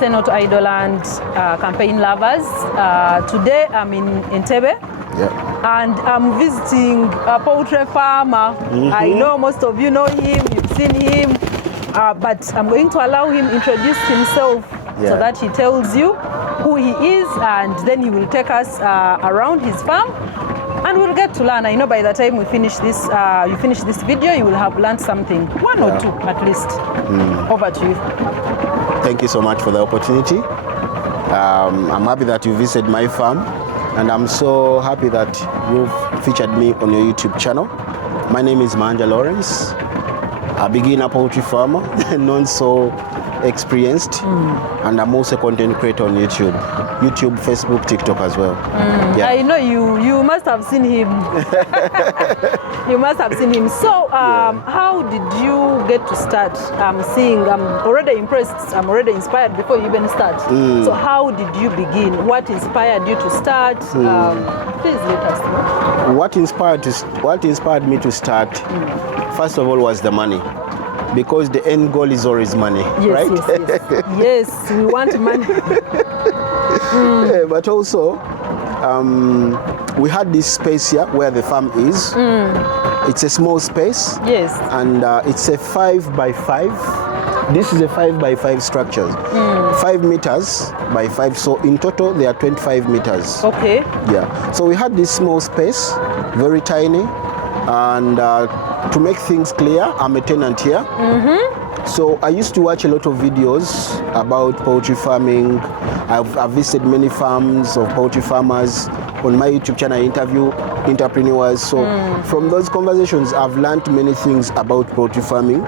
Not Idle Land campaign lovers. Today I'm in Entebbe, and I'm visiting a poultry farmer. I know most of you know him, you've seen him, but I'm going to allow him introduce himself so that he tells you who he is, and then he will take us around his farm and we'll get to learn. I know by the time we finish this, you finish this video, you will have learned something, one or two at least. Over to you. Thank you so much for the opportunity. I'm happy that you visited my farm, and I'm so happy that you've featured me on your YouTube channel. My name is Manja Lawrence, a beginner poultry farmer, not so experienced, and I'm also a content creator on YouTube, Facebook, TikTok as well. I know you must have seen him. You must have seen him. So how did you get to start? I'm already impressed, I'm already inspired before you even start. So how did you begin? What inspired you to start? Please let us know. What inspired me to start, first of all, was the money. Because the end goal is always money, right? Yes, we want money. But also, we had this space here where the farm is. It's a small space. Yes. And it's a 5 by 5. This is a 5 by 5 structure. 5 meters by 5. So in total, there are 25 meters. Okay. Yeah. So we had this small space, very tiny. And to make things clear, I'm a tenant here. So I used to watch a lot of videos about poultry farming. I've visited many farms of poultry farmers. On my YouTube channel, I interview entrepreneurs. So from those conversations, I've learned many things about poultry farming.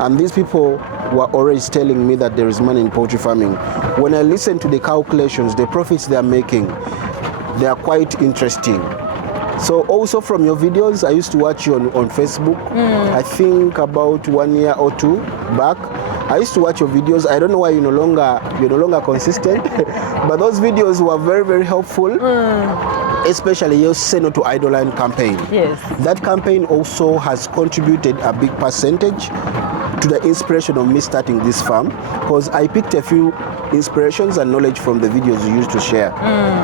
And these people were always telling me that there is money in poultry farming. When I listen to the calculations, the profits they are making, they are quite interesting. So also from your videos, I used to watch you on Facebook. I think about 1 year or two back. I used to watch your videos. I don't know why you're no longer consistent, but those videos were very, very helpful. Especially your Say No to Idle Land campaign. Yes. That campaign also has contributed a big percentage to the inspiration of me starting this farm, because I picked a few inspirations and knowledge from the videos you used to share.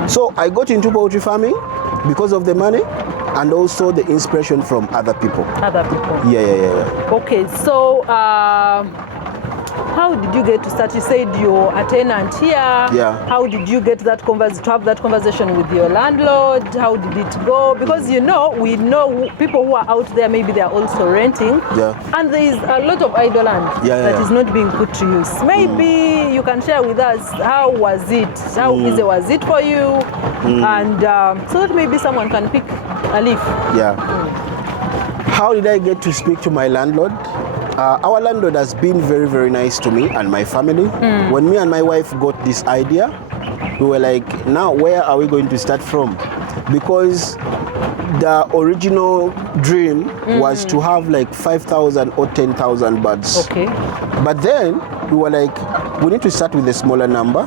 So I got into poultry farming because of the money and also the inspiration from other people. Yeah. Okay, so how did you get to start? You said you're a tenant here. Yeah. How did you get to have that conversation with your landlord? How did it go? Because we know people who are out there, maybe they are also renting. Yeah. And there is a lot of idle land that is not being put to use. Maybe you can share with us, how was it? How easy was it for you? And so that maybe someone can pick a leaf. Yeah. How did I get to speak to my landlord? Our landlord has been very, very nice to me and my family. When me and my wife got this idea, we were like, now where are we going to start from? Because the original dream was to have like 5,000 or 10,000 birds. Okay. But then we were like, we need to start with a smaller number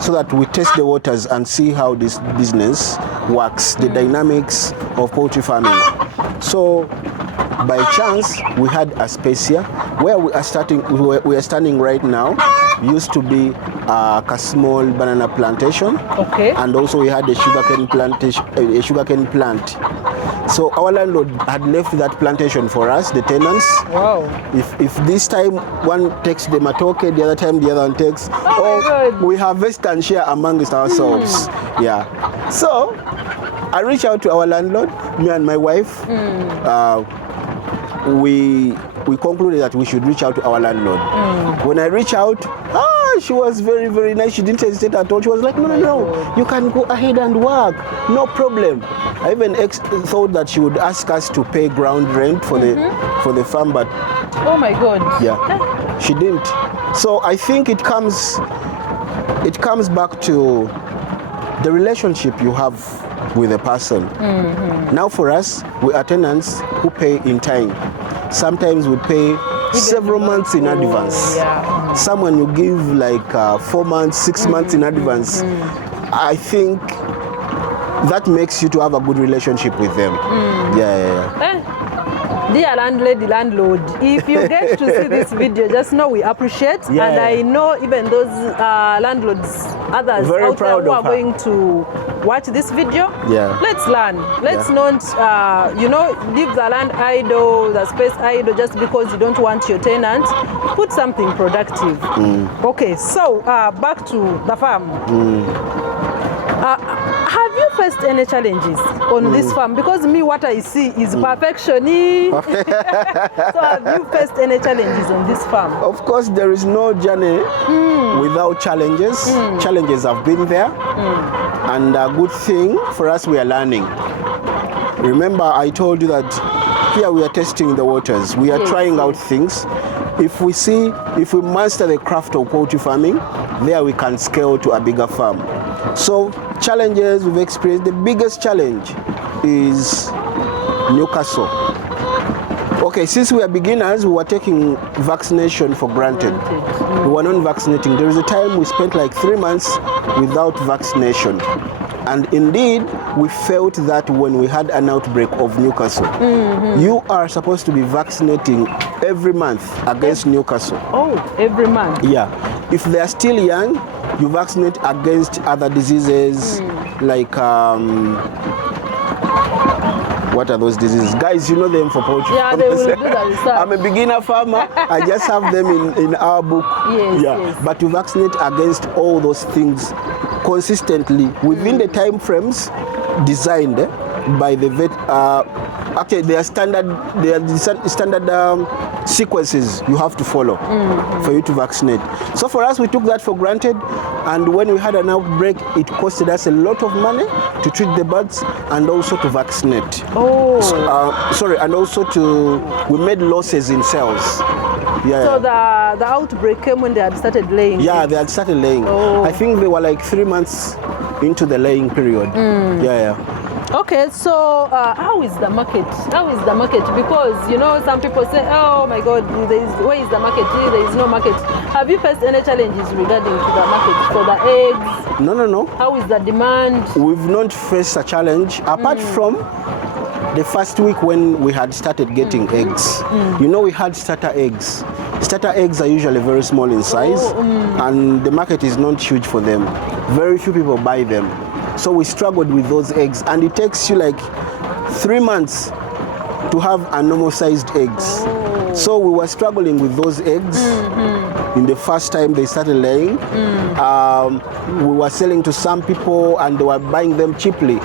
so that we test the waters and see how this business works, the dynamics of poultry farming. So by chance, we had a space here where we are standing right now. Used to be a small banana plantation, and also we had a sugarcane plant. So our landlord had left that plantation for us, the tenants. Wow! If this time one takes the matoke, the other time the other one takes, we harvest and share amongst ourselves. Yeah. So I reached out to our landlord, me and my wife. We concluded that we should reach out to our landlord. When I reached out, she was very, very nice. She didn't hesitate at all. She was like, no, you can go ahead and work, no problem. I even thought that she would ask us to pay ground rent for the farm, but oh my God, yeah, she didn't. So I think it comes back to the relationship you have with a person. Now for us, we are tenants who pay in time. Sometimes we pay several months in advance. Someone you give like 4 months, 6 months in advance. I think that makes you to have a good relationship with them. Dear landlady, landlord, if you get to see this video, just know we appreciate. Yeah. And I know even those landlords, others Very out there proud who of are her. going to watch this video. Yeah. Let's learn. Let's Yeah. not, leave the land idle, the space idle just because you don't want your tenant. Put something productive. Okay, so back to the farm. Have you faced any challenges on this farm? Because me, what I see is perfection. So have you faced any challenges on this farm? Of course, there is no journey without challenges. Challenges have been there. And a good thing for us, we are learning. Remember, I told you that here we are testing the waters. We are trying out things. If we master the craft of poultry farming, there we can scale to a bigger farm. So challenges we've experienced, the biggest challenge is Newcastle. Okay, since we are beginners, we were taking vaccination for granted. We were not vaccinating. There was a time we spent like 3 months without vaccination. And indeed, we felt that when we had an outbreak of Newcastle. You are supposed to be vaccinating every month against Newcastle. Oh, every month? Yeah. If they are still young, you vaccinate against other diseases like what are those diseases? Guys, you know them for poultry. Yeah, they will do that research. I'm a beginner farmer. I just have them in our book. Yes. But you vaccinate against all those things consistently within the time frames designed by the vet. Actually, there are standard sequences you have to follow for you to vaccinate. So for us, we took that for granted, and when we had an outbreak, it costed us a lot of money to treat the birds and also to vaccinate. And also we made losses in sales. So the outbreak came when they had started laying? Yeah, they had started laying. I think they were like 3 months into the laying period. Okay, so how is the market? How is the market? Because, some people say, oh my God, where is the market? There is no market. Have you faced any challenges regarding to the market for the eggs? No. How is the demand? We've not faced a challenge, apart from the first week when we had started getting eggs. We had starter eggs. Starter eggs are usually very small in size, and the market is not huge for them. Very few people buy them. So we struggled with those eggs, and it takes you like 3 months to have a normal sized eggs. So we were struggling with those eggs in the first time they started laying. We were selling to some people and they were buying them cheaply.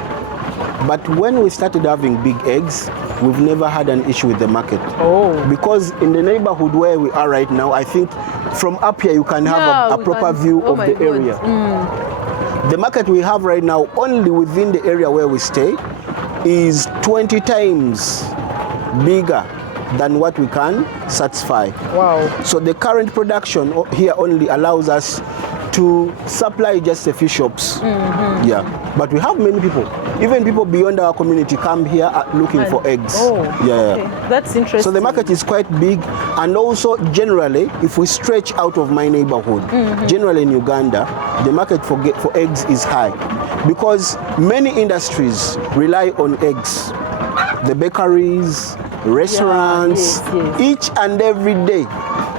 But when we started having big eggs, we've never had an issue with the market. Because in the neighborhood where we are right now, I think from up here you can have a proper view of the area. The market we have right now, only within the area where we stay, is 20 times bigger than what we can satisfy. Wow. So the current production here only allows us to supply just a few shops. But we have many people. Even people beyond our community come here looking for eggs. Okay. That's interesting. So the market is quite big, and also generally, if we stretch out of my neighborhood, generally in Uganda, the market for eggs is high because many industries rely on eggs. The bakeries, restaurants, each and every day,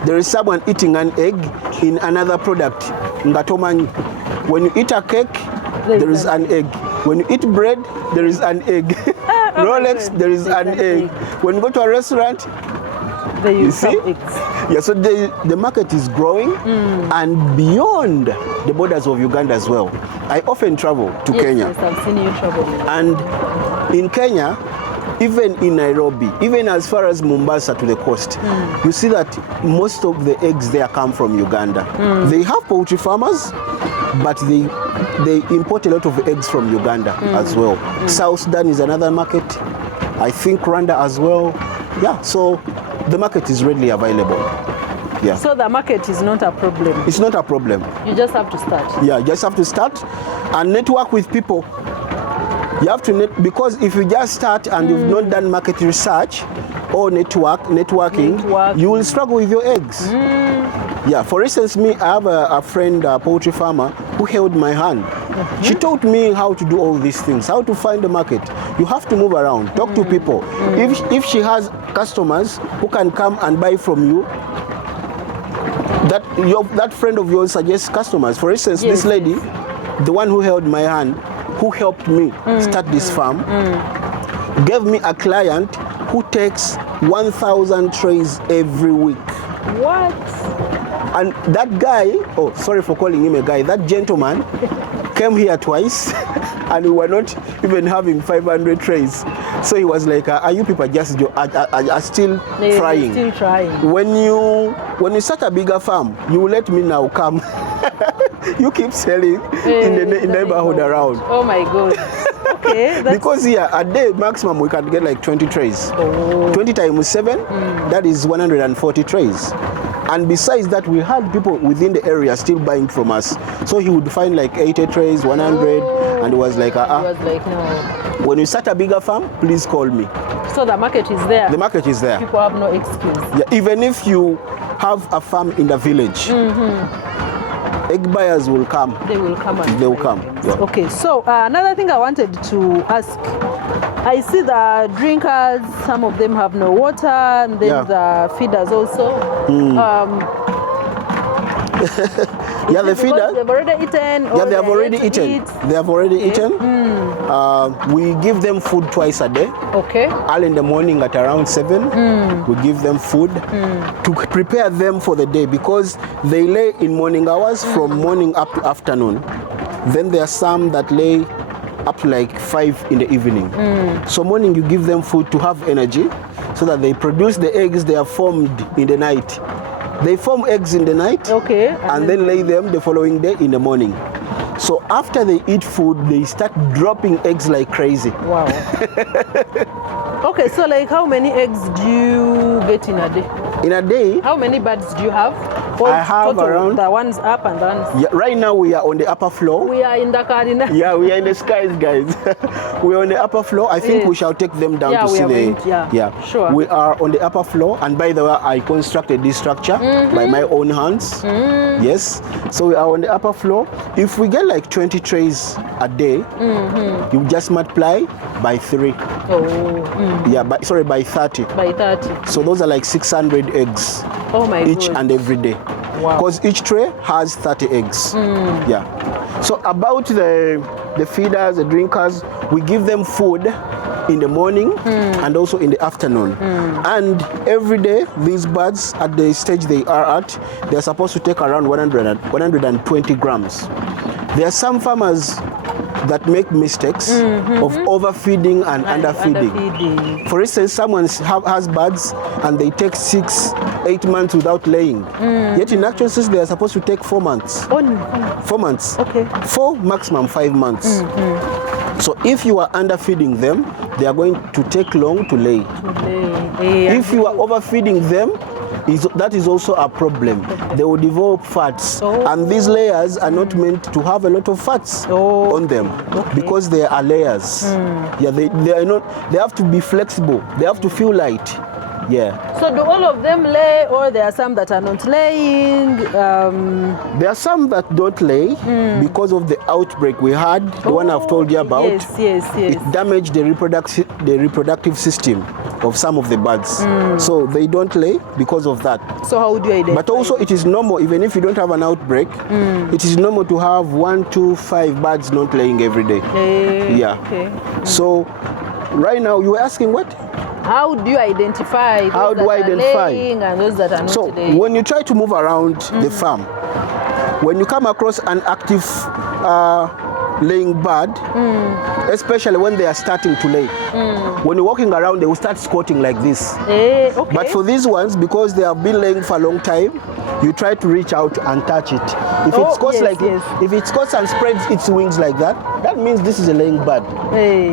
there is someone eating an egg in another product. When you eat a cake, there is an egg. When you eat bread, there is an egg. Rolex, there is an egg. When you go to a restaurant, they use some eggs. Yeah, so the market is growing and beyond the borders of Uganda as well. I often travel to Kenya. Yes, I've seen you traveling. And in Kenya, even in Nairobi, even as far as Mombasa to the coast, you see that most of the eggs there come from Uganda. They have poultry farmers, but they import a lot of eggs from Uganda as well. South Sudan is another market. I think Rwanda as well. Yeah, so the market is readily available. Yeah. So the market is not a problem? It's not a problem. You just have to start? Yeah, you just have to start and network with people. You have to because if you just start and you've not done market research or networking, you will struggle with your eggs. Yeah, for instance, I have a friend, a poultry farmer, who held my hand She taught me how to do all these things, how to find the market. You have to move around, talk to people. If she has customers who can come and buy from you, that friend of yours suggests customers. For instance, this lady, the one who held my hand, who helped me start this farm, gave me a client who takes 1,000 trays every week. What? And that guy, oh, sorry for calling him a guy, that gentleman came here twice and we were not even having 500 trays. So he was like, are you people just are still trying? Still trying. When you start a bigger farm, you will let me now come. You keep selling in the neighborhood around. Oh my God. Okay. Because here, a day maximum we can get like 20 trays. 20 times 7, that is 140 trays. And besides that, we had people within the area still buying from us. So he would find like 80 trays, 100, and it was like, He was like, no. When you start a bigger farm, please call me. So the market is there. The market is there. People have no excuse. Yeah, even if you have a farm in the village, egg buyers will come. They will come and They will buy come. them. Yeah. Okay, so another thing I wanted to ask, I see the drinkers, some of them have no water, and then the feeders also. Yeah, the feeders. They've already eaten. Yeah, they have already eaten. They have already eaten. We give them food twice a day. Okay. Early in the morning at around 7, we give them food to prepare them for the day, because they lay in morning hours from morning up to afternoon. Then there are some that lay up to like 5 in the evening. So morning you give them food to have energy, so that they produce the eggs they are formed in the night. They form eggs in the night, okay, and then lay them the following day in the morning. So after they eat food, they start dropping eggs like crazy. Wow. Okay, so like how many eggs do you get in a day? In a day, how many birds do you have? Or I have total, around the ones up and the ones. Yeah, right now we are on the upper floor. We are in the cardinal. Yeah, we are in the skies, guys. We are on the upper floor. I think we shall take them down to see Sure. We are on the upper floor, and by the way, I constructed this structure by my own hands. Yes. So we are on the upper floor. If we get like 20 trays a day, you just multiply by 3. Yeah, by 30. By 30. So those are like 600 eggs. Oh my each God. and every day. Wow. Because each tray has 30 eggs. Yeah. So about the feeders, the drinkers, we give them food in the morning and also in the afternoon. And every day, these birds, at the stage they are at, they're supposed to take around 120 grams. There are some farmers that make mistakes of overfeeding and underfeeding. For instance, someone has birds and they take 6-8 months without laying. Yet in actual sense, they are supposed to take 4 months. Only 4 months. Okay. 4, maximum 5 months. So if you are underfeeding them, they are going to take long to lay. If you are overfeeding them, that is also a problem. They will develop fats, and these layers are not meant to have a lot of fats on them because they are layers. Yeah, they are not. They have to be flexible. They have to feel light. Yeah. So do all of them lay, or there are some that are not laying? There are some that don't lay because of the outbreak we had, the one I've told you about. Yes. It damaged the reproductive system of some of the birds. So they don't lay because of that. So how do you identify? But also it is normal, even if you don't have an outbreak, it is normal to have 1, 2, 5 birds not laying every day. Yeah. Okay. So right now you were asking what? How do you identify How those do that I identify? are laying and those that are not So laying? when you try to move around the farm, when you come across an active laying bird, especially when they are starting to lay, when you're walking around, they will start squatting like this. Okay. But for these ones, because they have been laying for a long time, you try to reach out and touch it. If it squats if it squats and spreads its wings like that, that means this is a laying bird.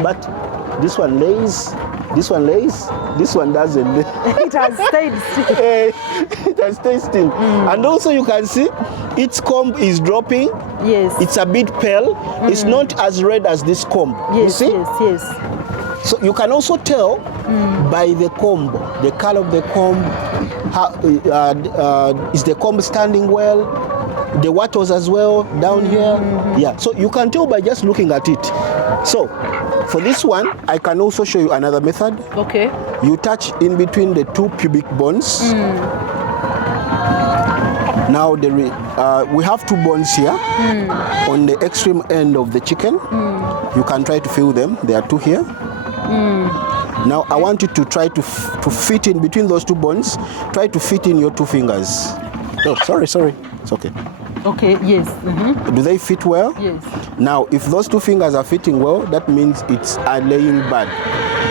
But this one lays. This one lays, this one doesn't. It has stayed still. It has stayed still. And also you can see its comb is dropping. Yes. It's a bit pale. It's not as red as this comb. Yes, you see? yes. So you can also tell by the comb, the color of the comb. Is the comb standing well? the wattles as well down here. Yeah, so you can tell by just looking at it. So for this one, I can also show you another method. Okay. You touch in between the two pubic bones. Now we have two bones here on the extreme end of the chicken. You can try to feel them. There are two here. Now I want you to try to fit in between those two bones. Try to fit in your two fingers. Oh, sorry. It's okay. Okay, yes. Do they fit well? Yes. Now, if those two fingers are fitting well, that means it's a laying bird,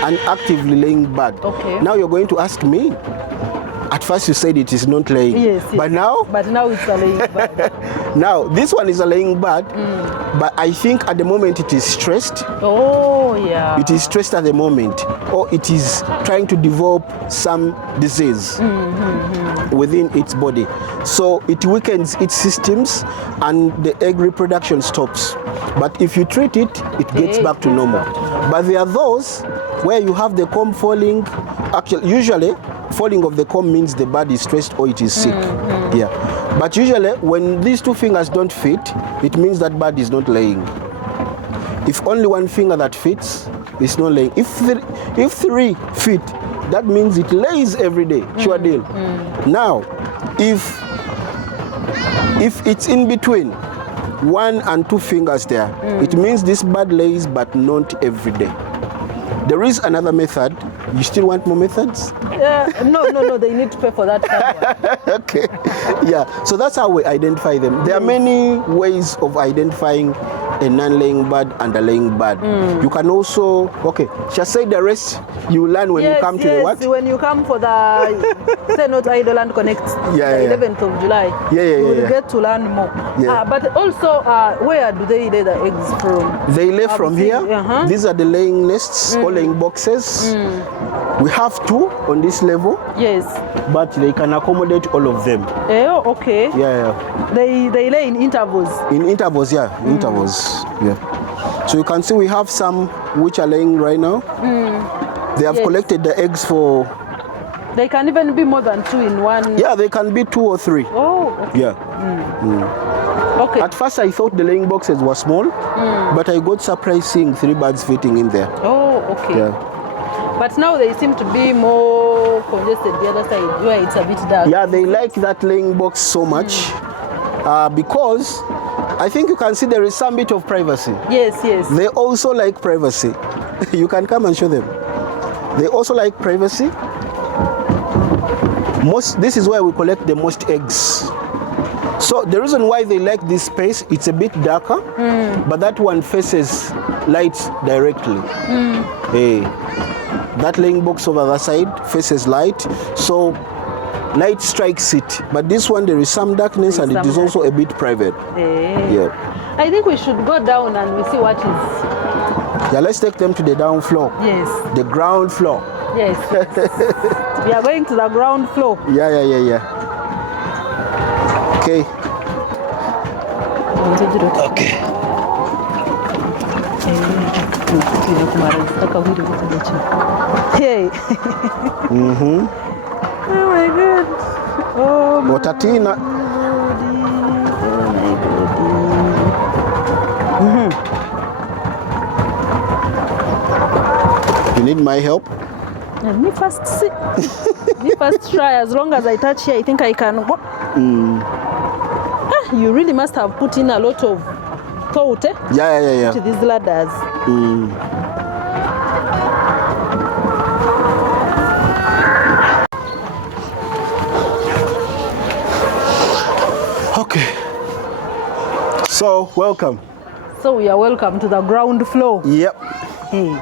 an actively laying bird. Okay. Now you're going to ask me. At first you said it is not laying. Yes. But now? But now it's a laying bird. Now, this one is a laying bird, but I think at the moment it is stressed. Oh, yeah. It is stressed at the moment, or it is trying to develop some disease within its body. So it weakens its systems and the egg reproduction stops. But if you treat it, it gets back to normal. But there are those where you have the comb falling. Actually, usually, falling of the comb means the bird is stressed or it is sick. Yeah. But usually, when these two fingers don't fit, it means that bird is not laying. If only one finger that fits, it's not laying. If three fit, that means it lays every day. Sure deal. Now, if it's in between one and two fingers there, it means this bird lays, but not every day. There is another method. You still want more methods? No, they need to pay for that. Okay. Yeah, so that's how we identify them. There are many ways of identifying a non-laying bird and a laying bird. You can also, okay, shall I say the rest you learn when you come to the what? When you come for the Senate Idle and Connect, the 11th of July, you will get to learn more. But also, where do they lay the eggs from? They lay from here. These are the laying nests or laying boxes. We have two on this level. Yes. But they can accommodate all of them. Oh, okay. Yeah. They lay in intervals. In intervals, yeah. Intervals. Yeah. So you can see we have some which are laying right now. They have collected the eggs for. They can even be more than two in one. Yeah, they can be 2 or 3. Oh, okay. Yeah. Okay. At first I thought the laying boxes were small, but I got surprised seeing 3 birds fitting in there. Oh, okay. Yeah. But now they seem to be more congested the other side, where it's a bit dark. Yeah, they like that laying box so much because I think you can see there is some bit of privacy. Yes. They also like privacy. You can come and show them. They also like privacy. This is where we collect the most eggs. So the reason why they like this space, it's a bit darker, but that one faces light directly. That laying box over the side faces light, so light strikes it. But this one, there is some darkness and it is also a bit private. Yeah. I think we should go down and we see what is. Yeah, let's take them to the down floor. Yes. The ground floor. Yes. We are going to the ground floor. Yeah. Okay. Okay. Hey. Oh my God. Oh my Botatina. You need my help? Let me first see. Let me first try. As long as I touch here, I think I can. You really must have put in a lot of thought, Yeah. to these ladders. Okay. So, welcome. So we are welcome to the ground floor. Yep. Hey.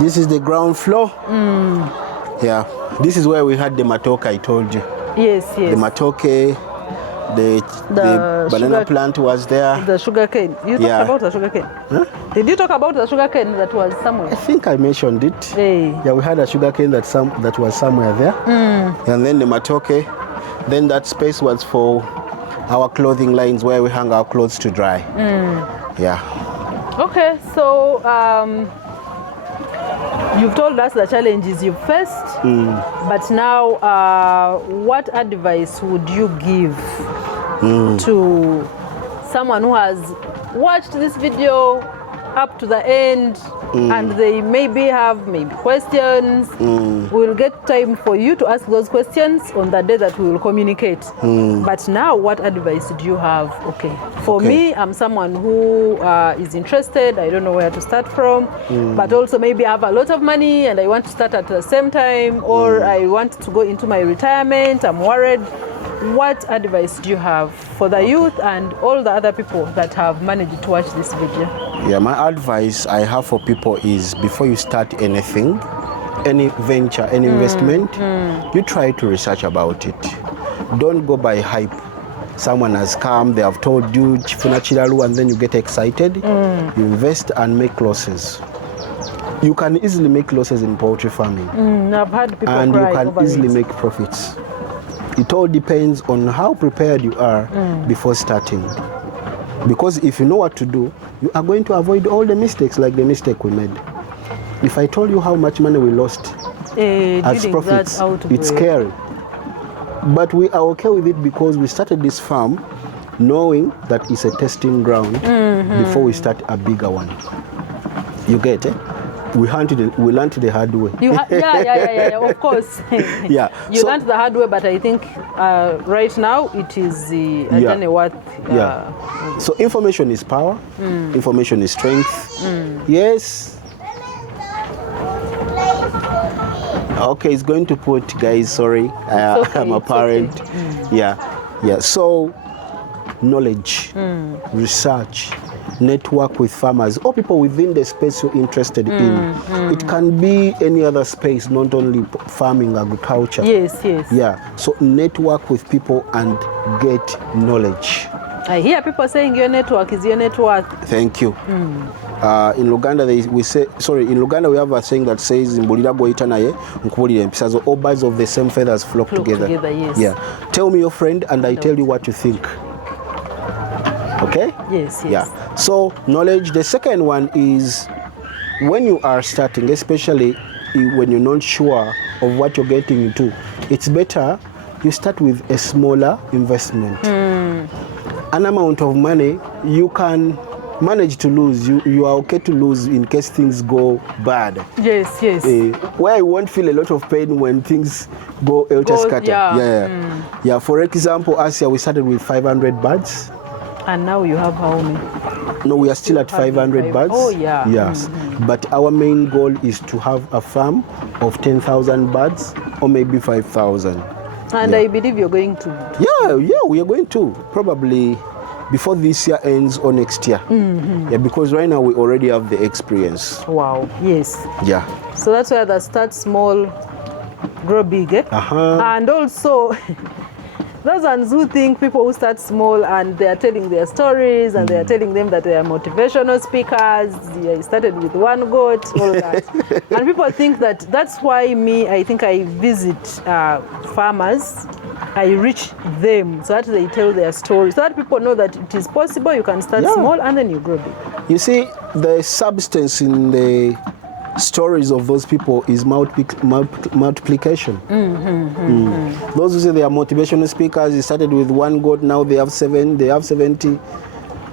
This is the ground floor. Yeah. This is where we had the matoke I told you. Yes. The matoke, the banana plant was there. The sugar cane. You talked about the sugar cane. Huh? Did you talk about the sugar cane that was somewhere? I think I mentioned it. Hey. Yeah, we had a sugar cane that was somewhere there. And then the matoke. Then that space was for our clothing lines where we hang our clothes to dry. Yeah. Okay, so you've told us the challenges you've faced, but now what advice would you give to someone who has watched this video up to the end and they maybe have questions. We'll get time for you to ask those questions on the day that we will communicate. But now, what advice do you have? Okay, for me, I'm someone who is interested. I don't know where to start from, but also maybe I have a lot of money and I want to start at the same time, or I want to go into my retirement. I'm worried. What advice do you have for the youth and all the other people that have managed to watch this video? Yeah, my advice I have for people is, before you start anything, any venture, any investment, you try to research about it. Don't go by hype. Someone has come, they have told you, and then you get excited. You invest and make losses. You can easily make losses in poultry farming. I've had people and cry you can over easily it. make profits. It all depends on how prepared you are before starting. Because if you know what to do, you are going to avoid all the mistakes, like the mistake we made. If I told you how much money we lost as profits, it's scary. But we are okay with it because we started this farm knowing that it's a testing ground before we start a bigger one. You get it? We learned the hard way. Yeah, of course. Yeah. You learned the hard way, but I think right now it is worth. So information is power. Information is strength. Yes. Okay, it's going to put, guys, sorry. Okay, I'm a parent. Okay. Yeah. So knowledge, research, network with farmers or people within the space you're interested in. It can be any other space, not only farming, agriculture. Yes. Yeah, so network with people and get knowledge. I hear people saying your network is your net worth. Thank you. In Uganda, in Uganda we have a saying that says, all birds of the same feathers flock together. Yes. Yeah. Tell me your friend and I tell you what you think. Okay? Yes. Yeah. So knowledge. The second one is, when you are starting, especially when you're not sure of what you're getting into, it's better you start with a smaller investment. An amount of money you can manage to lose. You are okay to lose in case things go bad. Yes. Where you won't feel a lot of pain when things go elter-scatter. Yeah. For example, Asia, we started with 500 birds. And now you have how many? No, we are still at 500 birds. Oh, yeah. Yes. But our main goal is to have a farm of 10,000 birds or maybe 5,000. And I believe you're going to. Yeah, we are going to. Probably before this year ends or next year. Yeah, because right now we already have the experience. Wow, yes. Yeah. So that's why the start small, grow big. And also, those ones who think people who start small and they are telling their stories and they are telling them that they are motivational speakers, they started with one goat, all that. And people think that that's why I think I visit farmers, I reach them so that they tell their stories, so that people know that it is possible, you can start small and then you grow big. You see, the substance in the stories of those people is multiplication. Those who say they are motivational speakers, they started with one goat, now they have 7, they have 70.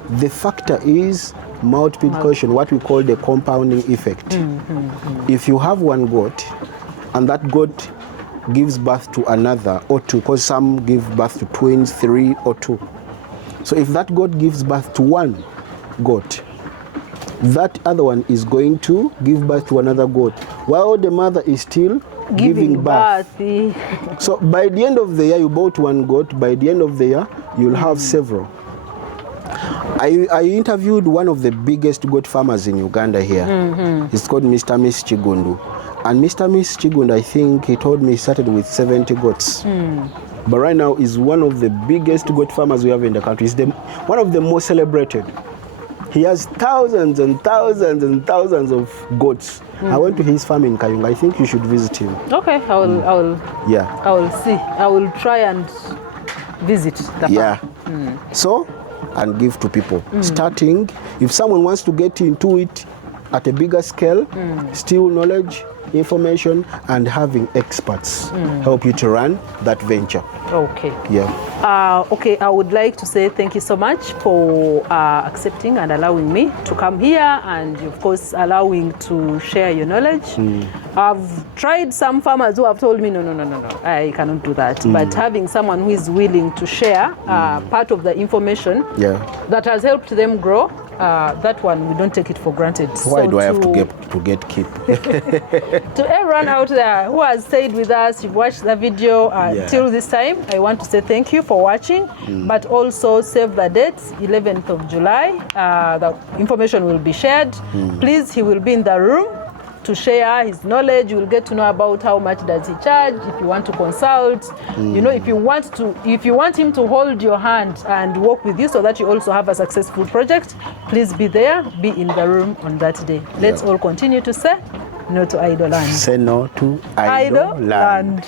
The factor is multiplication, what we call the compounding effect. If you have one goat and that goat gives birth to another or two, because some give birth to twins, 3 or 2. So if that goat gives birth to one goat, that other one is going to give birth to another goat while the mother is still giving birth. So by the end of the year, you bought one goat. By the end of the year, you'll have several. I interviewed one of the biggest goat farmers in Uganda here. It's called Mr. Miss Chigundu. And Mr. Miss Chigundu, I think he told me he started with 70 goats. But right now, he's one of the biggest goat farmers we have in the country. He's one of the most celebrated. He has thousands and thousands and thousands of goats. I went to his farm in Kayunga. I think you should visit him. Okay, I will see. I will try and visit the farm. So, and give to people. Starting, if someone wants to get into it, at a bigger scale, still knowledge, information, and having experts help you to run that venture. Okay. Yeah. Okay, I would like to say thank you so much for accepting and allowing me to come here, and of course allowing to share your knowledge. I've tried some farmers who have told me, no, I cannot do that. But having someone who is willing to share part of the information that has helped them grow, that one, we don't take it for granted. Why do I have to get keep? To everyone out there who has stayed with us, you've watched the video till this time, I want to say thank you for watching, but also save the date, 11th of July. The information will be shared. Please, he will be in the room to share his knowledge. You will get to know about how much does he charge, if you want to consult, you know, if you want him to hold your hand and work with you so that you also have a successful project, please be there, be in the room on that day. Let's all continue to say no to idle land. Say no to idle land.